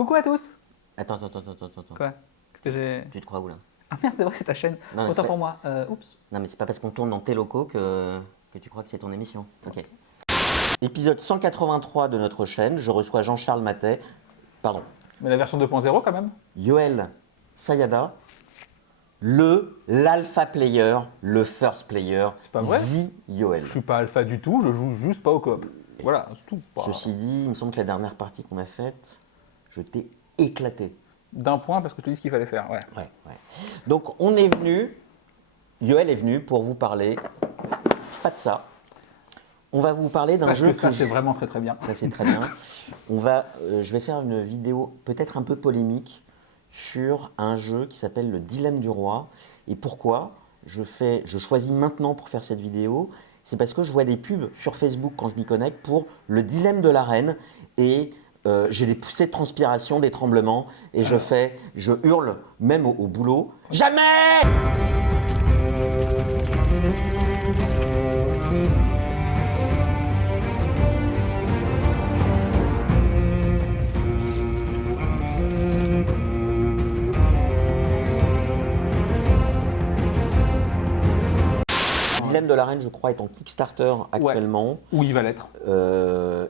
Coucou à tous. Attends. Quoi? Qu'est-ce que j'ai... Tu te crois où là? Ah merde, c'est vrai, c'est ta chaîne. Non, mais Autant c'est pour pas... moi. Oups. non, mais c'est pas parce qu'on tourne dans tes locaux que tu crois que c'est ton émission. Ok. Épisode 183 de notre chaîne, je reçois Jean-Charles Matet, pardon, Mais la version 2.0 quand même. Yoel Sayada, l'alpha player, le first player, C'est pas vrai. The Yoel. Je suis pas alpha du tout, je joue juste pas au coop. Voilà, c'est tout. Pas- Ceci dit, il me semble que la dernière partie qu'on a faite, je t'ai éclaté. D'un point parce que je te dis ce qu'il fallait faire. Ouais. Ouais. Donc on est venu, Yoel est venu pour vous parler, pas de ça. On va vous parler d'un Parce jeu que ça, c'est vraiment très très bien. Ça c'est très bien. Je vais faire une vidéo peut-être un peu polémique sur un jeu qui s'appelle le Dilemme du Roi. Et pourquoi je choisis maintenant pour faire cette vidéo? C'est parce que je vois des pubs sur Facebook quand je m'y connecte pour le Dilemme de la Reine et j'ai des poussées de transpiration, des tremblements et je hurle même au boulot. Jamais! Dilemme de la Reine, je crois, est en Kickstarter actuellement. Où il va l'être.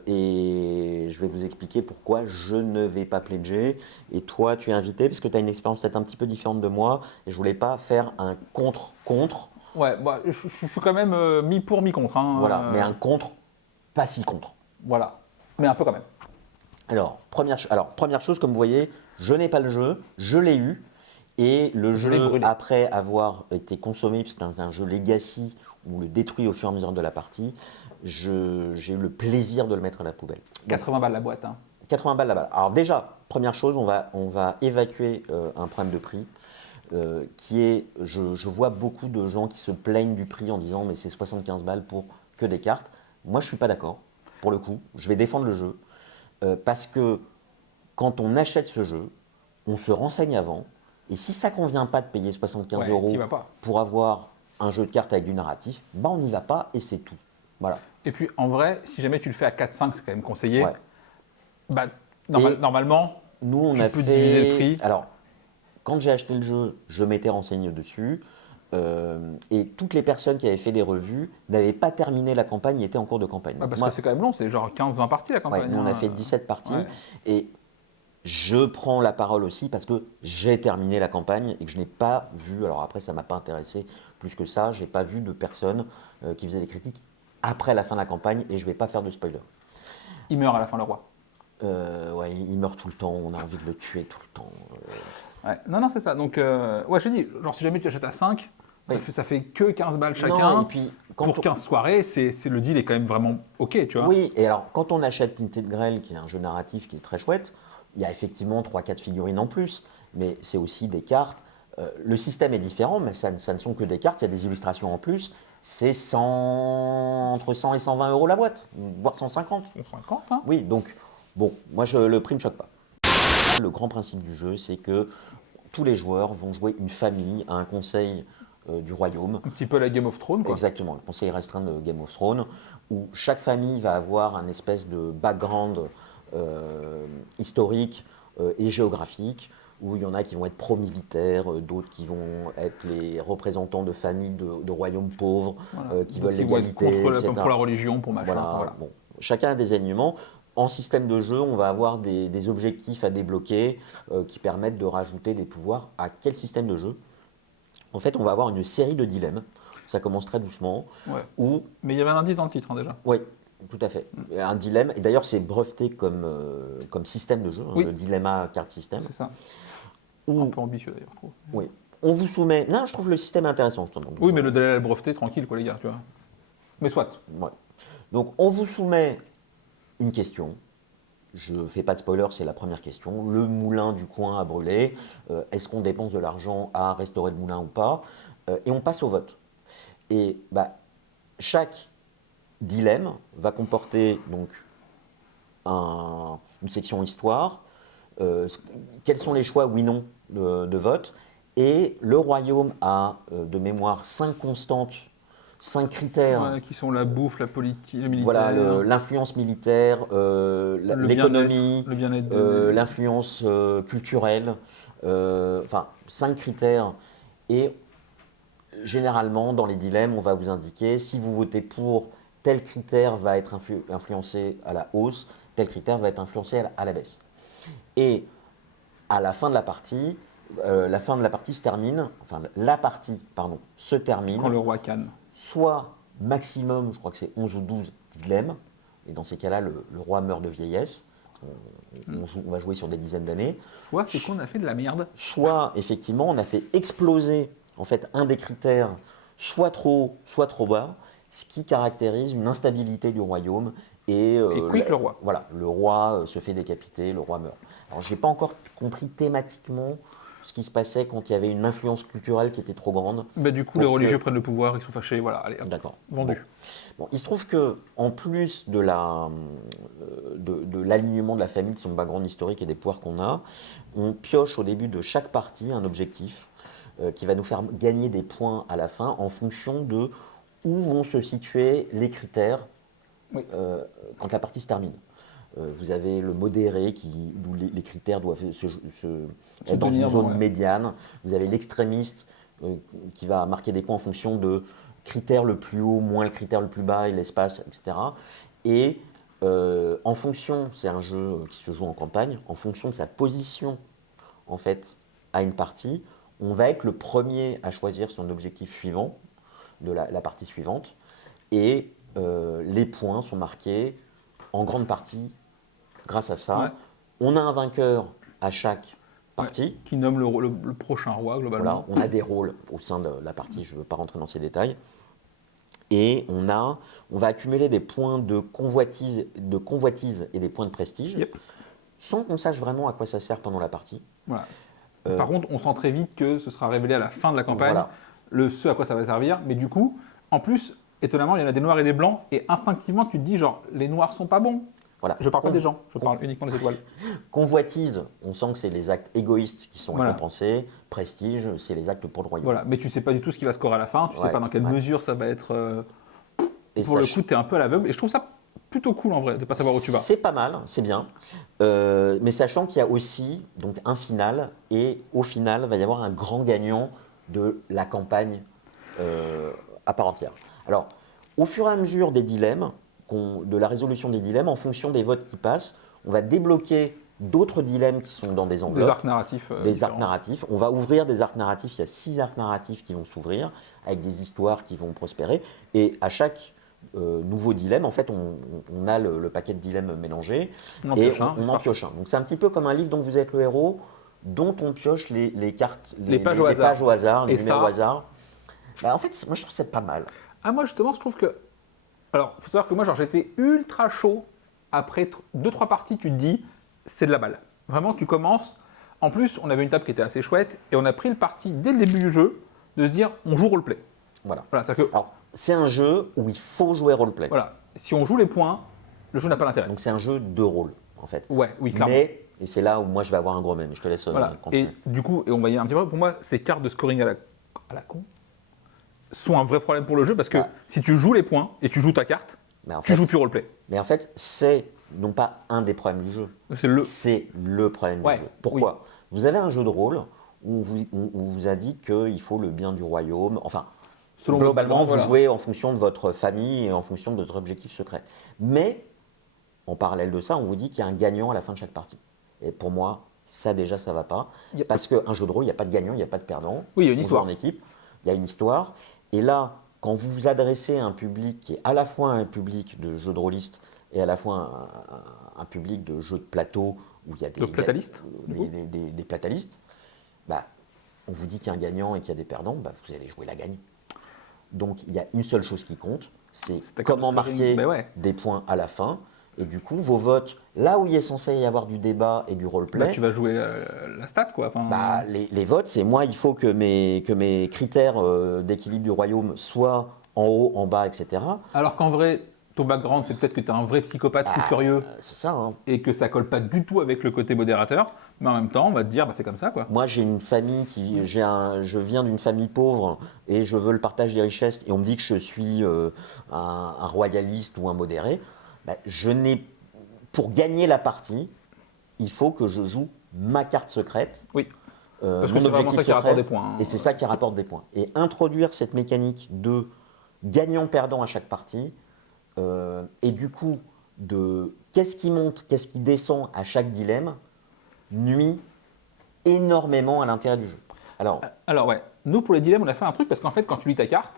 Et je vais vous expliquer pourquoi je ne vais pas pledger. Et toi, tu es invité parce que tu as une expérience peut-être un petit peu différente de moi. Et je voulais pas faire un contre-contre. Ouais, bah, je suis quand même mi pour, mi contre. Hein, Voilà, mais un contre, pas si contre. Voilà. Mais un peu quand même. Alors, première chose, comme vous voyez, je n'ai pas le jeu, je l'ai eu. Et le Je l'ai jeu, brûlé. après avoir été consommé, puisque c'est un jeu Legacy, où on le détruit au fur et à mesure de la partie, j'ai eu le plaisir de le mettre à la poubelle. 80 balles la boîte. Hein. 80 balles la balle. Alors déjà, première chose, on va évacuer un problème de prix. Qui est, je vois beaucoup de gens qui se plaignent du prix en disant mais c'est 75 balles pour que des cartes. Moi je ne suis pas d'accord, pour le coup, je vais défendre le jeu, parce que quand on achète ce jeu, on se renseigne avant, et si ça ne convient pas de payer 75 Ouais, euros t'y vas pas. pour avoir un jeu de cartes avec du narratif, bah on n'y va pas et c'est tout. Voilà. Et puis en vrai, si jamais tu le fais à 4-5, c'est quand même conseillé. Ouais. Bah, Et normalement, Nous on tu a peux fait. diviser le prix. Alors, quand j'ai acheté le jeu, je m'étais renseigné dessus. Et toutes les personnes qui avaient fait des revues n'avaient pas terminé la campagne, étaient en cours de campagne. Ouais, Donc parce moi, que c'est quand même long, c'est genre 15-20 parties la ouais, campagne. nous on a hein. fait 17 parties. Ouais. Et je prends la parole aussi parce que j'ai terminé la campagne et que je n'ai pas vu, alors après ça ne m'a pas intéressé plus que ça, je n'ai pas vu de personnes qui faisaient des critiques après la fin de la campagne et je ne vais pas faire de spoiler. Il meurt à la fin, le roi. Ouais, il meurt tout le temps, on a envie de le tuer tout le temps. Ouais. Non, c'est ça. Donc, ouais, je te dis, genre si jamais tu achètes à 5, Oui. ça fait que 15 balles chacun. Non, et puis, pour 15 soirées, le deal est quand même vraiment ok, tu vois. Oui, et alors quand on achète Tinted Grail, qui est un jeu narratif qui est très chouette, il y a effectivement 3-4 figurines en plus, mais c'est aussi des cartes. Le système est différent, mais ça ne sont que des cartes, il y a des illustrations en plus. C'est entre 100 et 120 euros la boîte, voire 150. 50, hein. Oui, donc, bon, moi le prix ne me choque pas. Le grand principe du jeu, c'est que tous les joueurs vont jouer une famille à un conseil du royaume. Un petit peu la Game of Thrones, quoi. Exactement, le conseil restreint de Game of Thrones, où chaque famille va avoir un espèce de background historique et géographique, où il y en a qui vont être pro-militaires, d'autres qui vont être les représentants de familles de royaumes pauvres, Voilà. qui Donc, veulent ils vont être l'égalité, etc. pour la religion, pour machin. Voilà, enfin, voilà. bon, chacun a des alignements. En système de jeu, on va avoir des objectifs à débloquer qui permettent de rajouter des pouvoirs à quel système de jeu? En fait, on va avoir une série de dilemmes. Ça commence très doucement. Ouais. Où, Mais il y avait un indice dans le titre, hein, déjà. oui, tout à fait. Un dilemme. Et d'ailleurs, c'est breveté comme système de jeu, Oui. le dilemma card system. C'est ça. Où, Un peu ambitieux, d'ailleurs, je trouve. oui, on vous soumet. Non, je trouve le système intéressant. Justement. Oui, mais le délai breveté, tranquille, quoi, les gars, tu vois. Mais soit. Ouais. Donc, on vous soumet une question. Je ne fais pas de spoiler, c'est la première question. Le moulin du coin a brûlé. Est-ce qu'on dépense de l'argent à restaurer le moulin ou pas? Et on passe au vote. Et bah, chaque dilemme va comporter donc une section histoire, quels sont les choix oui non de vote, et le royaume a de mémoire 5 constantes 5 critères. Ouais, qui sont la bouffe, la politique, le militaire, Voilà, l'influence militaire, le l'économie, bien-être, le bien-être l'influence culturelle, enfin 5 critères. Et généralement, dans les dilemmes, on va vous indiquer si vous votez pour, tel critère va être influencé à la hausse, tel critère va être influencé à la baisse. Et à la fin de la partie, se termine, enfin la partie, pardon, se termine, quand le roi canne. soit maximum, je crois que c'est 11 ou 12 dilemmes, et dans ces cas-là, le roi meurt de vieillesse, on va jouer sur des dizaines d'années, Soit c'est qu'on a fait de la merde. soit effectivement on a fait exploser en fait un des critères, soit trop haut, soit trop bas, ce qui caractérise une instabilité du royaume. Et quick le roi. Voilà, le roi se fait décapiter, le roi meurt. Alors j'ai pas encore compris thématiquement ce qui se passait quand il y avait une influence culturelle qui était trop grande. Bah, du coup, les religieux prennent le pouvoir, ils sont fâchés, voilà, allez, hop, D'accord. vendu. Bon, il se trouve que en plus de l'alignement de la famille, de son background historique et des pouvoirs qu'on a, on pioche au début de chaque partie un objectif qui va nous faire gagner des points à la fin en fonction de où vont se situer les critères Oui. quand la partie se termine. Vous avez le modéré où les critères doivent être dans une zone médiane. Vous avez l'extrémiste qui va marquer des points en fonction de critère le plus haut, moins le critère le plus bas et l'espace, etc. Et en fonction, c'est un jeu qui se joue en campagne, en fonction de sa position en fait à une partie, on va être le premier à choisir son objectif suivant de la partie suivante. Et les points sont marqués en grande partie grâce à ça. Ouais. On a un vainqueur à chaque partie. Ouais, qui nomme le prochain roi, globalement. Voilà, on a des rôles au sein de la partie, je ne veux pas rentrer dans ces détails. Et on va accumuler des points de convoitise et des points de prestige, Yep. sans qu'on sache vraiment à quoi ça sert pendant la partie. Voilà. Par contre, on sent très vite que ce sera révélé à la fin de la campagne, voilà. ce à quoi ça va servir. Mais du coup, en plus, étonnamment, il y en a des noirs et des blancs, et instinctivement, tu te dis genre, les noirs sont pas bons. Voilà. Je parle pas des gens, je parle uniquement des étoiles. Convoitise, on sent que c'est les actes égoïstes qui sont récompensés. Prestige, c'est les actes pour le royaume. Voilà, mais tu sais pas du tout ce qui va scorer à la fin, tu sais pas dans quelle mesure ça va être. Et pour le coup, tu es un peu à l'aveugle, et je trouve ça plutôt cool en vrai, de pas savoir où tu vas. C'est pas mal, c'est bien. Mais sachant qu'il y a aussi donc, un final, et au final, va y avoir un grand gagnant de la campagne à part entière. Alors, au fur et à mesure des dilemmes, de la résolution des dilemmes, en fonction des votes qui passent, on va débloquer d'autres dilemmes qui sont dans des enveloppes. Des arcs narratifs. Des arcs narratifs. On va ouvrir des arcs narratifs. Il y a 6 arcs narratifs qui vont s'ouvrir, avec des histoires qui vont prospérer. Et à chaque nouveau dilemme, en fait, on a le paquet de dilemmes mélangés on en pioche un. Donc c'est un petit peu comme un livre dont vous êtes le héros, dont on pioche les cartes, les pages au hasard, les numéros au hasard. Bah, en fait, moi je trouve que c'est pas mal. Ah, moi justement, je trouve que. Alors, il faut savoir que moi, j'étais ultra chaud. Après 2-3 parties, tu te dis, c'est de la balle. Vraiment, tu commences. En plus, on avait une table qui était assez chouette et on a pris le parti dès le début du jeu de se dire, on joue roleplay. Voilà. Alors, c'est un jeu où il faut jouer roleplay. Voilà. Si on joue les points, le jeu n'a pas d'intérêt. Donc c'est un jeu de rôle, en fait. Ouais, oui, clairement. Mais, et c'est là où moi je vais avoir un gros même. Je te laisse continuer. Et du coup, et on va y aller un petit peu. Pour moi, ces cartes de scoring à la con sont un vrai problème pour le jeu parce que si tu joues les points et tu joues ta carte, tu joues plus roleplay. Mais en fait, c'est non pas un des problèmes du jeu. C'est le problème du jeu. Pourquoi ? Vous avez un jeu de rôle où on vous a dit qu'il faut le bien du royaume. Enfin, globalement, vous jouez en fonction de votre famille et en fonction de votre objectif secret. Mais, en parallèle de ça, on vous dit qu'il y a un gagnant à la fin de chaque partie. Et pour moi, ça déjà, ça ne va pas. Parce qu'un jeu de rôle, il n'y a pas de gagnant, il n'y a pas de perdant. Oui, il y a une histoire. On joue en équipe, il y a une histoire. Et là, quand vous vous adressez à un public qui est à la fois un public de jeux de rôlistes et à la fois un public de jeux de plateau où il y a des platalistes, bah, on vous dit qu'il y a un gagnant et qu'il y a des perdants, bah, vous allez jouer la gagne. Donc il y a une seule chose qui compte, c'est comment marquer des points à la fin. Et du coup, vos votes, là où il est censé y avoir du débat et du roleplay… Bah, tu vas jouer la stat, quoi. Enfin… Bah, les votes, c'est moi, il faut que mes critères d'équilibre du royaume soient en haut, en bas, etc. Alors qu'en vrai, ton background, c'est peut-être que tu es un vrai psychopathe fou furieux C'est ça, hein. et que ça colle pas du tout avec le côté modérateur, mais en même temps, on va te dire, bah, c'est comme ça, quoi. Moi, j'ai une famille je viens d'une famille pauvre et je veux le partage des richesses et on me dit que je suis un royaliste ou un modéré. Bah, pour gagner la partie, il faut que je joue ma carte secrète, Oui, parce que mon c'est vraiment objectif ça qui rapporte secret, des points, hein. et c'est ça qui rapporte des points. Et introduire cette mécanique de gagnant-perdant à chaque partie, et du coup, de qu'est-ce qui monte, qu'est-ce qui descend à chaque dilemme, nuit énormément à l'intérêt du jeu. Alors, Alors ouais, nous pour les dilemmes, on a fait un truc parce qu'en fait, quand tu lis ta carte,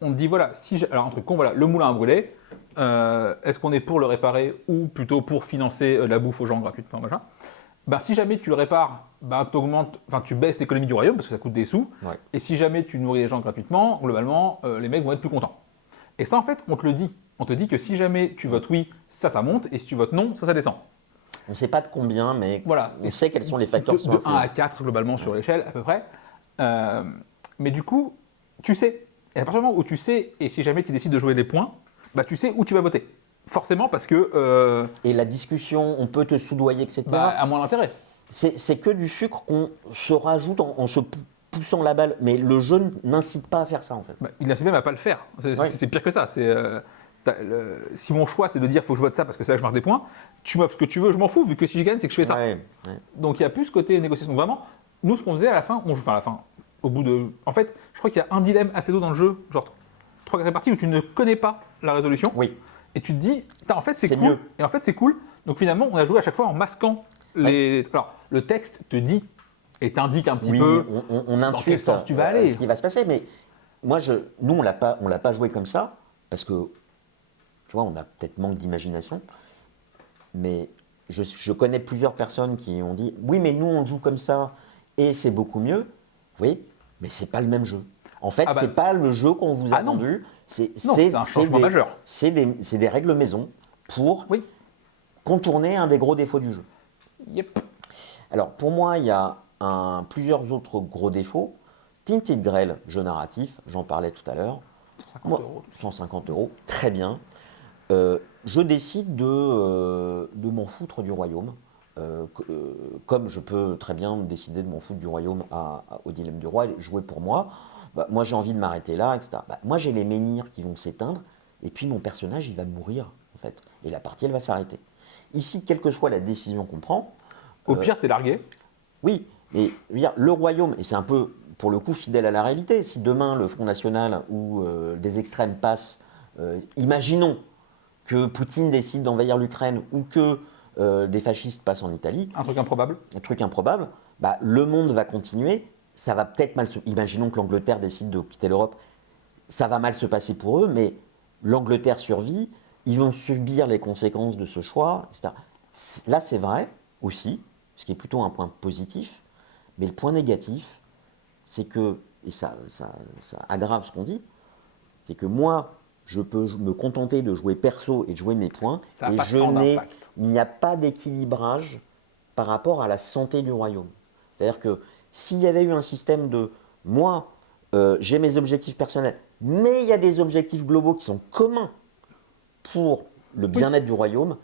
on te dit voilà, alors un truc con, voilà, le moulin a brûlé. Est-ce qu'on est pour le réparer ou plutôt pour financer la bouffe aux gens gratuitement, machin. Ben, si jamais tu le répares, ben, tu baisses l'économie du royaume parce que ça coûte des sous. ouais. Et si jamais tu nourris les gens gratuitement, globalement, les mecs vont être plus contents. Et ça, en fait, on te le dit. On te dit que si jamais tu votes oui, ça monte, et si tu votes non, ça descend. On ne sait pas de combien, mais Voilà. on sait quels sont les facteurs qui sont de 1 influents. à 4 globalement sur l'échelle, à peu près. Mais du coup, tu sais. Et à partir du moment où tu sais, et si jamais tu décides de jouer des points, bah, tu sais où tu vas voter. Forcément, parce que. Et la discussion, on peut te soudoyer, etc. Bah, à moins d'intérêt. C'est que du sucre qu'on se rajoute en se poussant la balle. Mais le jeu n'incite pas à faire ça, en fait. Bah, il incite même à pas le faire. Ouais. C'est pire que ça. Si mon choix c'est de dire faut que je vote ça parce que c'est là que je marque des points, tu m'offres ce que tu veux, je m'en fous, vu que si je gagne, c'est que je fais ça. Ouais, ouais. Donc il y a plus ce côté négociation. Vraiment, nous ce qu'on faisait à la fin, à la fin, au bout de. En fait, je crois qu'il y a un dilemme assez tôt dans le jeu, genre 3-4 parties où tu ne connais pas la résolution. Oui. Et tu te dis, en fait c'est C'est cool. mieux. Et en fait c'est cool. Donc finalement, on a joué à chaque fois en masquant les. Alors, le texte te dit et t'indique un petit Oui, peu on dans intuite quel sens tu vas aller. ce qui va se passer. Mais moi, nous, on l'a pas joué comme ça parce que, tu vois, on a peut-être manque d'imagination. Mais je connais plusieurs personnes qui ont dit oui, mais nous, on joue comme ça et c'est beaucoup mieux. Oui, mais c'est pas le même jeu. En fait, Ah bah- c'est pas le jeu qu'on vous a Ah non. vendu. Non, c'est un changement majeur. C'est des règles maison pour Oui. contourner un des gros défauts du jeu. Yep. Alors, pour moi, il y a plusieurs autres gros défauts. Tinted Grail, jeu narratif, j'en parlais tout à l'heure. 150 Moi, euros. 150 euros, très bien. Je décide de m'en foutre du royaume, comme je peux très bien décider de m'en foutre du royaume au dilemme du roi et jouer pour moi. Bah, moi, j'ai envie de m'arrêter là, etc. Bah, moi, j'ai les menhirs qui vont s'éteindre, et puis mon personnage, il va mourir, en fait. Et la partie, elle va s'arrêter. Ici, quelle que soit la décision qu'on prend, Au pire, t'es largué. oui, mais je veux dire, le royaume, et c'est un peu, pour le coup, fidèle à la réalité, si demain le Front National ou des extrêmes passent, imaginons que Poutine décide d'envahir l'Ukraine ou que des fascistes passent en Italie, Un truc improbable. un truc improbable, bah, le monde va continuer, ça va peut-être mal se... Imaginons que l'Angleterre décide de quitter l'Europe, ça va mal se passer pour eux, mais l'Angleterre survit, ils vont subir les conséquences de ce choix, etc. Là, c'est vrai aussi, ce qui est plutôt un point positif, mais le point négatif, c'est que, et ça aggrave ce qu'on dit, c'est que moi, je peux me contenter de jouer perso et de jouer mes points, Ça a et pas tant d'impact. il n'y a pas d'équilibrage par rapport à la santé du royaume. C'est-à-dire que s'il y avait eu un système de moi, j'ai mes objectifs personnels, mais il y a des objectifs globaux qui sont communs pour le bien-être du royaume,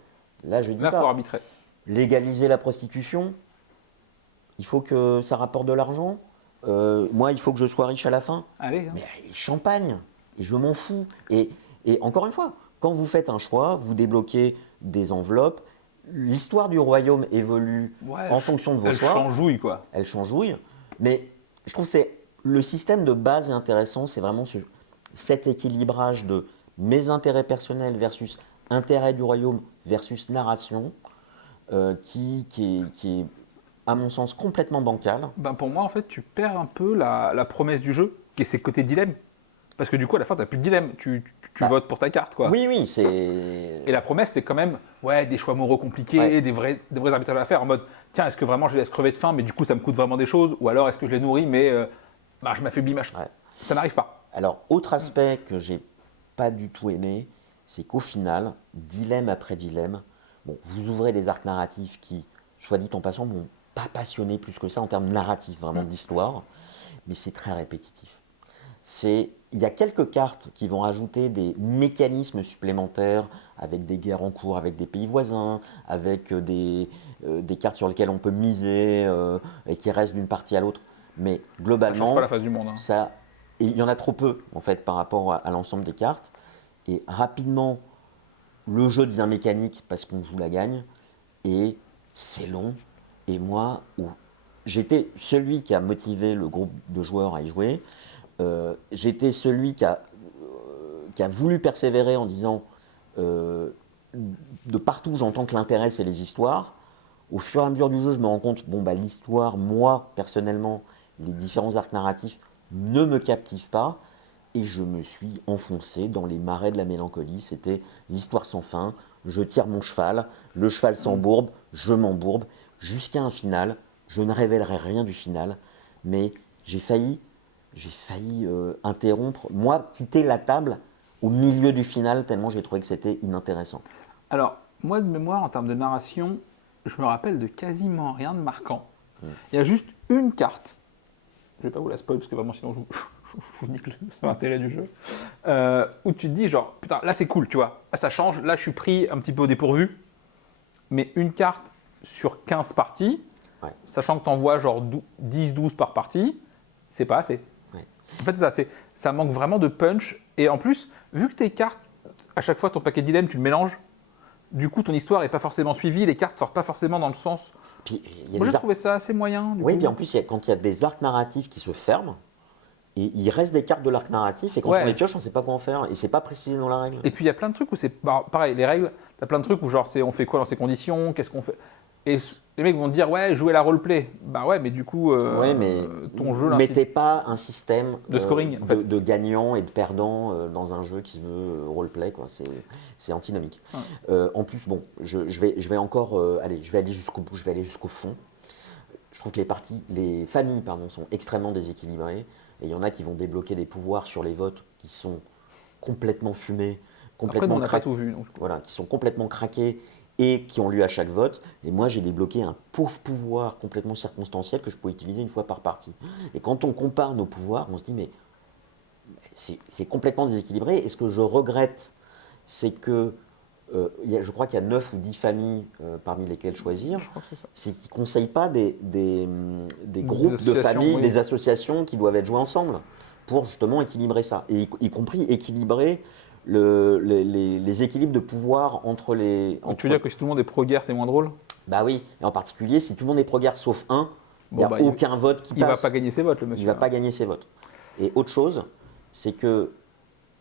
là je dis Là, faut pas. arbitrer. Légaliser la prostitution, il faut que ça rapporte de l'argent. Moi, il faut que je sois riche à la fin. Allez. Hein. Mais champagne, et je m'en fous. Et encore une fois, quand vous faites un choix, vous débloquez des enveloppes. L'histoire du royaume évolue Ouais, en fonction de vos elle choix. changeouille, quoi. Elle changeouille. Mais je trouve que le système de base est intéressant. C'est vraiment cet équilibrage de mes intérêts personnels versus intérêt du royaume versus narration qui est, à mon sens, complètement bancal. Ben, pour moi, en fait, tu perds un peu la promesse du jeu, qui est ses côtés dilemme. Parce que du coup, à la fin, tu n'as plus de dilemme. Tu votes pour ta carte, quoi. Oui, oui, c'est. Et la promesse, c'était quand même des choix moraux compliqués, Ouais. des vrais arbitrages à faire, en mode, tiens, est-ce que vraiment je les laisse crever de faim, mais du coup, ça me coûte vraiment des choses, ou alors est-ce que je les nourris, mais je m'affaiblis, machin. Ouais. Ça n'arrive pas. Alors, autre aspect que j'ai pas du tout aimé, c'est qu'au final, dilemme après dilemme, bon, vous ouvrez des arcs narratifs qui, soit dit en passant, m'ont pas passionné plus que ça en termes narratifs, vraiment d'histoire, mais c'est très répétitif. Il y a quelques cartes qui vont rajouter des mécanismes supplémentaires avec des guerres en cours avec des pays voisins, avec des cartes sur lesquelles on peut miser et qui restent d'une partie à l'autre. Mais Ça change globalement, pas la face du monde. Hein. il y en a trop peu en fait par rapport à l'ensemble des cartes. Et rapidement, le jeu devient mécanique parce qu'on joue la gagne et c'est long. Et moi, j'étais celui qui a motivé le groupe de joueurs à y jouer. J'étais celui qui a voulu persévérer en disant de partout j'entends que l'intérêt c'est les histoires. Au fur et à mesure du jeu, je me rends compte, l'histoire, moi personnellement, les différents arcs narratifs ne me captivent pas. Et je me suis enfoncé dans les marais de la mélancolie. C'était l'histoire sans fin. Je tire mon cheval, le cheval s'embourbe, je m'embourbe, jusqu'à un final. Je ne révélerai rien du final, mais j'ai failli interrompre, moi, quitter la table au milieu du final, tellement j'ai trouvé que c'était inintéressant. Alors, moi de mémoire, en termes de narration, je me rappelle de quasiment rien de marquant. Il y a juste une carte, je vais pas vous la spoil parce que vraiment sinon je vous nique l'intérêt du jeu, où tu te dis genre, putain, là c'est cool, tu vois, là, ça change, là je suis pris un petit peu au dépourvu, mais une carte sur 15 parties, Ouais. sachant que tu envoies genre 10-12 par partie, c'est pas assez. Ouais. En fait, ça manque vraiment de punch. Et en plus, vu que tes cartes, à chaque fois ton paquet de dilemmes, tu le mélanges, du coup ton histoire n'est pas forcément suivie, les cartes sortent pas forcément dans le sens. Puis, il y a Moi des j'ai trouvé ça assez moyen. Oui, coup. puis en plus, quand il y a des arcs narratifs qui se ferment, et il reste des cartes de l'arc narratif, et quand Ouais. on les pioche, on ne sait pas quoi en faire, et c'est pas précisé dans la règle. Et puis il y a plein de trucs où c'est pareil, les règles, tu as plein de trucs où genre on fait quoi dans ces conditions, qu'est-ce qu'on fait. Et les mecs vont te dire ouais, jouer la roleplay. Bah ouais, mais du coup, Ouais, mais ton jeu mettez pas un système de scoring, en fait. de gagnant et de perdant dans un jeu qui se veut roleplay, quoi. C'est antinomique. Ouais. En plus, bon, je vais encore je vais aller jusqu'au bout, je vais aller jusqu'au fond. Je trouve que les familles, pardon, sont extrêmement déséquilibrées, et il y en a qui vont débloquer des pouvoirs sur les votes qui sont complètement fumés, Après, nous, on complètement n'a pas tout vu. Donc. voilà, qui sont complètement craqués et qui ont lieu à chaque vote. Et moi, j'ai débloqué un pauvre pouvoir complètement circonstanciel que je peux utiliser une fois par partie. Et quand on compare nos pouvoirs, on se dit, mais c'est complètement déséquilibré. Et ce que je regrette, c'est que je crois qu'il y a 9 ou 10 familles parmi lesquelles choisir. Je crois que c'est ça. C'est qu'ils ne conseillent pas des groupes de familles, oui. des associations qui doivent être jouées ensemble pour justement équilibrer ça. Et y compris équilibrer les équilibres de pouvoir entre les. Tu veux dire que si tout le monde est pro-guerre, c'est moins drôle? Bah oui, et en particulier, si tout le monde est pro-guerre sauf un, il n'y Bon, a bah, aucun vote qui Il va passe. pas gagner ses votes, le monsieur. Il ne va pas gagner ses votes. Et autre chose, c'est que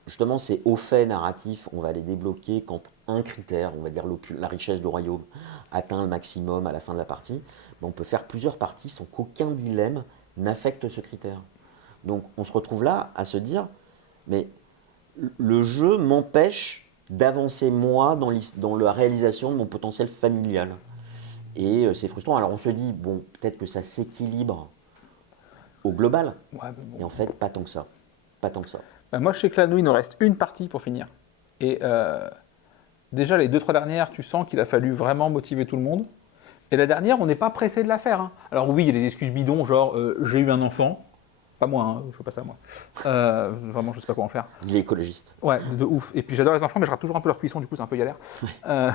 justement, ces hauts faits narratifs, on va les débloquer quand un critère, on va dire la richesse du royaume, atteint le maximum à la fin de la partie. Mais on peut faire plusieurs parties sans qu'aucun dilemme n'affecte ce critère. Donc on se retrouve là à se dire, mais le jeu m'empêche d'avancer moi dans la réalisation de mon potentiel familial. Et c'est frustrant. Alors on se dit, bon, peut-être que ça s'équilibre au global. Ouais, mais bon. Et en fait, pas tant que ça. Pas tant que ça. Bah, moi, je sais que là, nous, il nous reste une partie pour finir. Et déjà, les 2-3 dernières, tu sens qu'il a fallu vraiment motiver tout le monde. Et la dernière, on n'est pas pressé de la faire. Hein. Alors oui, il y a des excuses bidons, genre j'ai eu un enfant. Pas moi, hein, je fais pas ça moi. Vraiment, je sais pas quoi en faire. Il est écologiste. Ouais, de ouf. Et puis j'adore les enfants, mais je rate toujours un peu leur cuisson, du coup c'est un peu galère. On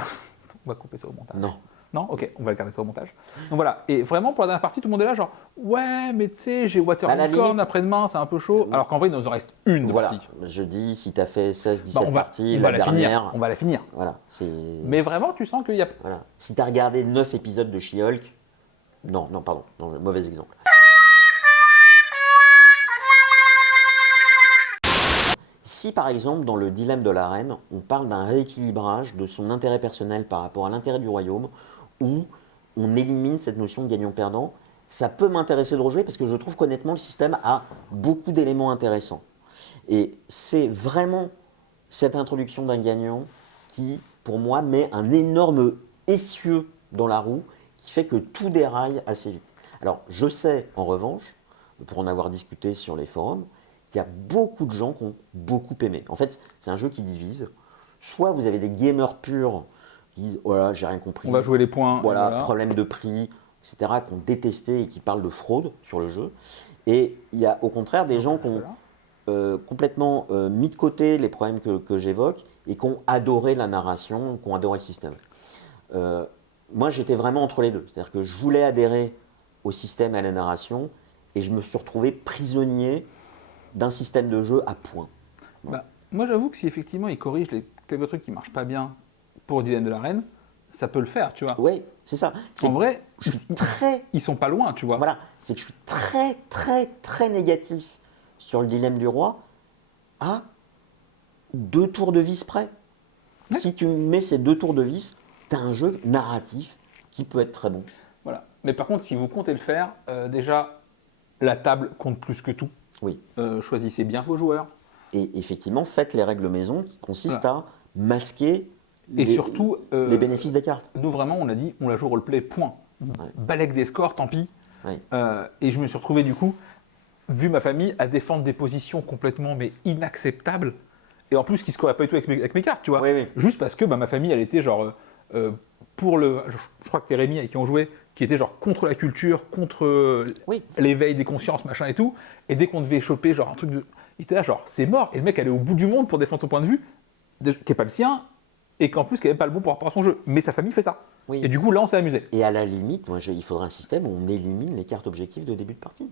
va couper ça au montage. Non. Non. Ok, on va le garder ça au montage. Donc voilà. Et vraiment, pour la dernière partie, tout le monde est là, genre ouais, mais tu sais, j'ai Waterlicorn après-demain, c'est un peu chaud. Alors qu'en vrai, il nous en reste une de Voilà. partie. Je dis, si tu as fait 16-17 parties, on la va dernière. Finir. On va la finir. Voilà. Mais vraiment, tu sens qu'il y a. Voilà. Si tu as regardé 9 épisodes de She-Hulk, non, pardon, mauvais exemple. Si par exemple dans le dilemme de la reine, on parle d'un rééquilibrage de son intérêt personnel par rapport à l'intérêt du royaume, où on élimine cette notion de gagnant-perdant, ça peut m'intéresser de rejouer parce que je trouve qu'honnêtement le système a beaucoup d'éléments intéressants. Et c'est vraiment cette introduction d'un gagnant qui, pour moi, met un énorme essieu dans la roue qui fait que tout déraille assez vite. Alors je sais en revanche, pour en avoir discuté sur les forums, il y a beaucoup de gens qui ont beaucoup aimé. En fait, c'est un jeu qui divise. Soit vous avez des gamers purs qui disent « voilà, j'ai rien compris ». On va jouer les points. Voilà, problème de prix, etc., qui ont détesté et qui parlent de fraude sur le jeu. Et il y a au contraire des gens qui ont complètement mis de côté les problèmes que j'évoque et qui ont adoré la narration, qui ont adoré le système. Moi, j'étais vraiment entre les deux. C'est-à-dire que je voulais adhérer au système et à la narration et je me suis retrouvé prisonnier d'un système de jeu à points. Bah, moi, j'avoue que si effectivement il corrige les quelques trucs qui marchent pas bien pour Dilemme de la Reine, ça peut le faire, tu vois. Oui, c'est ça. C'est En vrai, je suis très, ils sont pas loin, tu vois. voilà, c'est que je suis très, très, très négatif sur le dilemme du roi à 2 tours de vis près. Ouais. Si tu mets ces 2 tours de vis, tu as un jeu narratif qui peut être très bon. Voilà. Mais par contre, si vous comptez le faire, déjà, la table compte plus que tout. Oui. Choisissez bien vos joueurs. Et effectivement, faites les règles maison qui consistent à masquer Et surtout, les bénéfices des cartes. nous vraiment, on a dit, on la joue roleplay, point. Balèque des scores, tant pis. Ouais. Et je me suis retrouvé du coup, vu ma famille, à défendre des positions complètement mais inacceptables. Et en plus, qui ne se collaient pas du tout avec mes cartes, tu vois. Oui, oui. Juste parce que ma famille, elle était genre pour le. Je crois que c'était Rémi avec qui on jouait, qui était genre contre la culture, contre Oui. l'éveil des consciences, machin et tout. Et dès qu'on devait choper genre un truc de. Il était là, genre, c'est mort. Et le mec allait au bout du monde pour défendre son point de vue, qui n'est pas le sien, et qu'en plus, qui n'est pas le bon par rapport à son jeu. Mais sa famille fait ça. Oui. Et du coup, là, on s'est amusé. Et à la limite, moi, il faudrait un système où on élimine les cartes objectives de début de partie.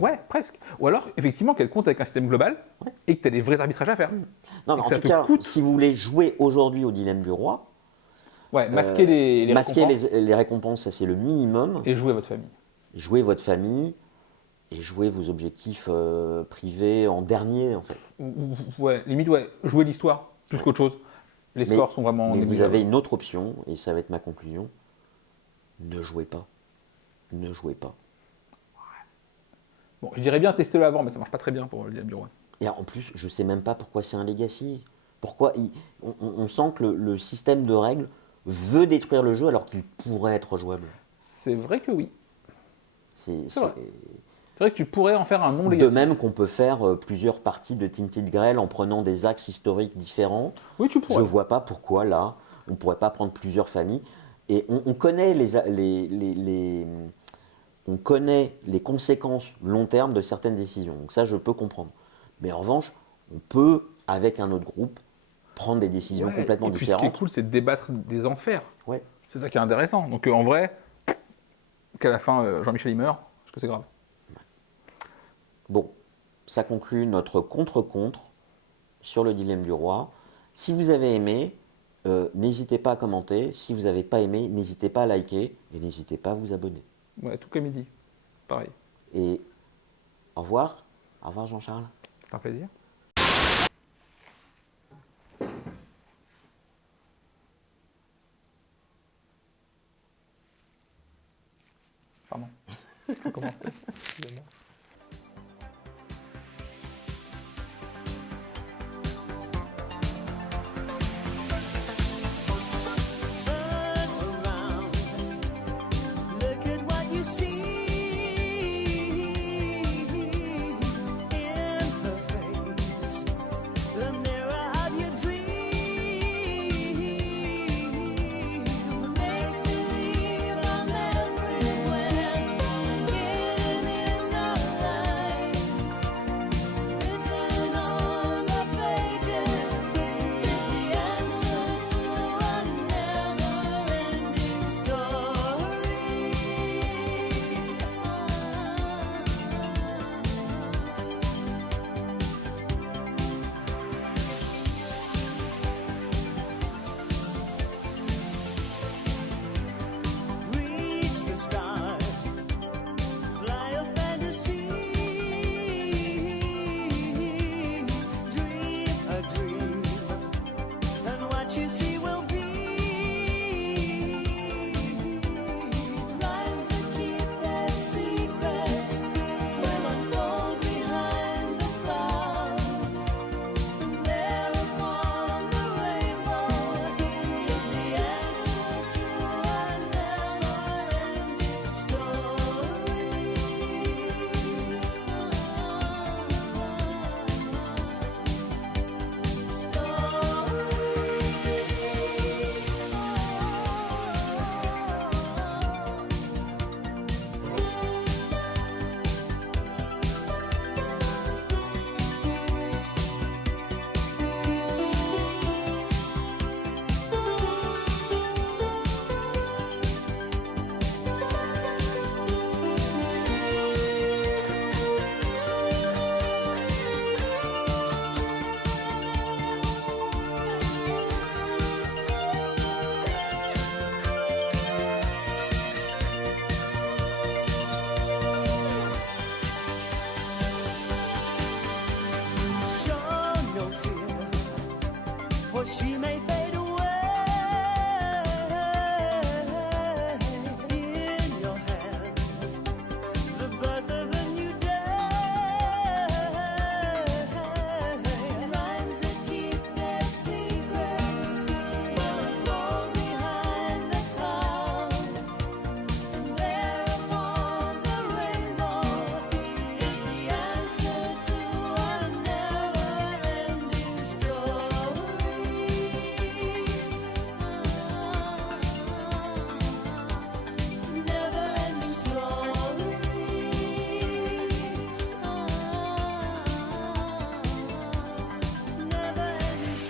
Ouais, presque. Ou alors, effectivement, qu'elle compte avec un système global Ouais. et que tu as des vrais arbitrages à faire. Non, Et mais que en ça tout te cas, coûte. si vous voulez jouer aujourd'hui au dilemme du roi, Ouais, masquer les masquer récompenses les récompenses, ça c'est le minimum. et jouer à votre famille. Jouez votre famille et jouez vos objectifs privés en dernier, en fait. Ouais, limite, ouais, jouer l'histoire plus qu'autre chose. Les Mais- scores sont vraiment Mais vous négligeables. avez une autre option, et ça va être ma conclusion. Ne jouez pas. Ne jouez pas. Bon, je dirais bien tester-le avant, mais ça marche pas très bien pour le dilemme du roi. Et en plus, je ne sais même pas pourquoi c'est un legacy. Pourquoi on sent que le système de règles veut détruire le jeu alors qu'il pourrait être jouable. C'est vrai que oui. C'est vrai. C'est vrai que tu pourrais en faire un non de legacy. même qu'on peut faire plusieurs parties de Tinted Grail en prenant des axes historiques différents. Oui, tu Je pourrais. ne vois pas pourquoi là, on ne pourrait pas prendre plusieurs familles. Et on connaît on connaît les conséquences long terme de certaines décisions. Donc ça, je peux comprendre. Mais en revanche, on peut, avec un autre groupe, prendre des décisions Ouais, complètement et puis ce qui est différentes. cool, c'est de débattre des enfers. Ouais. C'est ça qui est intéressant. Donc en vrai, qu'à la fin, Jean-Michel y meurt, parce que c'est grave. Bon, ça conclut notre contre-contre sur le dilemme du roi. Si vous avez aimé, n'hésitez pas à commenter. Si vous n'avez pas aimé, n'hésitez pas à liker et n'hésitez pas à vous abonner. Ouais, tout comme il dit. Pareil. Et au revoir. Au revoir Jean-Charles. C'est un plaisir. Pardon. Faut commencer. Excusez-moi. Turn around, look at what you see in her face, the mirror of your dream. Make believe I'm everywhere, getting in the for she may fade away. In your hands, the birth of a new day. Rhymes that keep their secrets will fall behind the clouds. And there upon the rainbow is the answer to our never-ending story. Never-ending story. Never-ending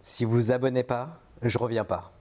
Si vous abonnez pas, je reviens pas.